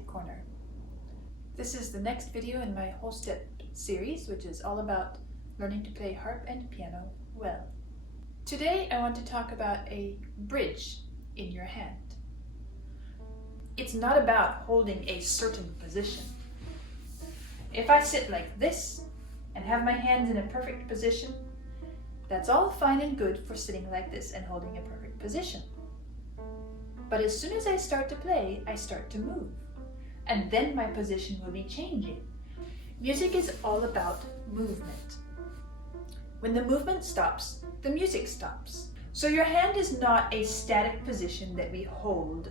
Music Corner. This is the next video in my whole step series, which is all about learning to play harp and piano well. Today I want to talk about a bridge in your hand. It's not about holding a certain position. If I sit like this and have my hands in a perfect position, that's all fine and good for sitting like this and holding a perfect position. But as soon as I start to play, I start to move. And then my position will be changing. Music is all about movement. When the movement stops, the music stops. So your hand is not a static position that we hold.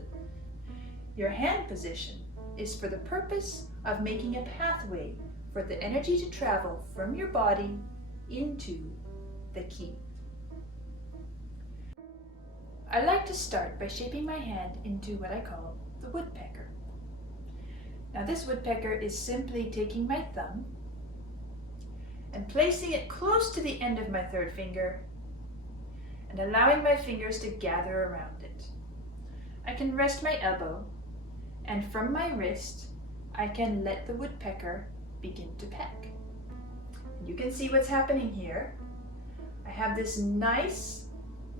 Your hand position is for the purpose of making a pathway for the energy to travel from your body into the key. I like to start by shaping my hand into what I call the woodpecker. Now this woodpecker is simply taking my thumb and placing it close to the end of my third finger and allowing my fingers to gather around it. I can rest my elbow, and from my wrist I can let the woodpecker begin to peck. You can see what's happening here. I have this nice,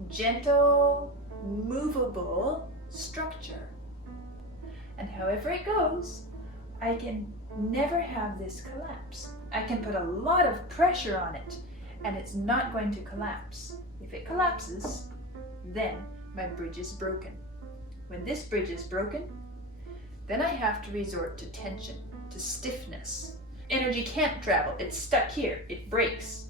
gentle, movable structure. And however it goes, I can never have this collapse. I can put a lot of pressure on it and it's not going to collapse. If it collapses, then my bridge is broken. When this bridge is broken, then I have to resort to tension, to stiffness. Energy can't travel, it's stuck here, it breaks.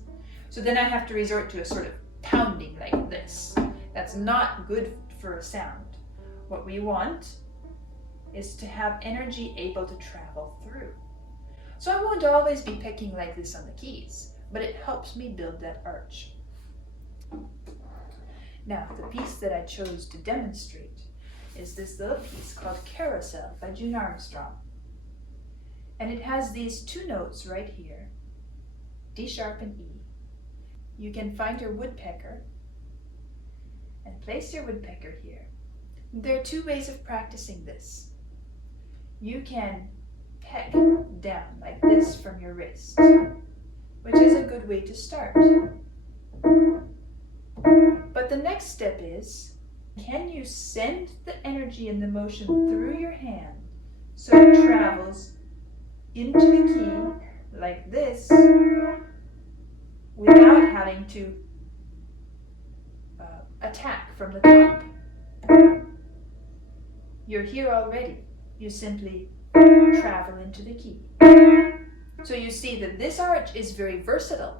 So then I have to resort to a sort of pounding like this. That's not good for a sound. What we want is to have energy able to travel through. So I won't always be picking like this on the keys, but it helps me build that arch. Now, the piece that I chose to demonstrate is this little piece called Carousel by June Armstrong. And it has these two notes right here, D sharp and E. You can find your woodpecker and place your woodpecker here. There are two ways of practicing this. You can peck down like this from your wrist, which is a good way to start. But the next step is, can you send the energy and the motion through your hand so it travels into the key like this without having to attack from the top? You're here already. You simply travel into the key. So you see that this arch is very versatile.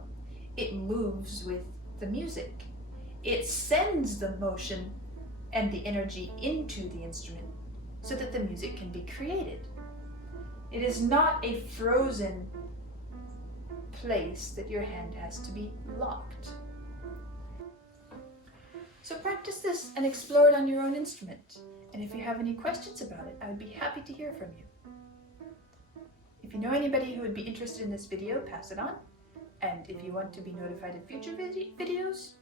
It moves with the music. It sends the motion and the energy into the instrument so that the music can be created. It is not a frozen place that your hand has to be locked. So practice this and explore it on your own instrument. And if you have any questions about it, I would be happy to hear from you. If you know anybody who would be interested in this video, pass it on. And if you want to be notified of future videos,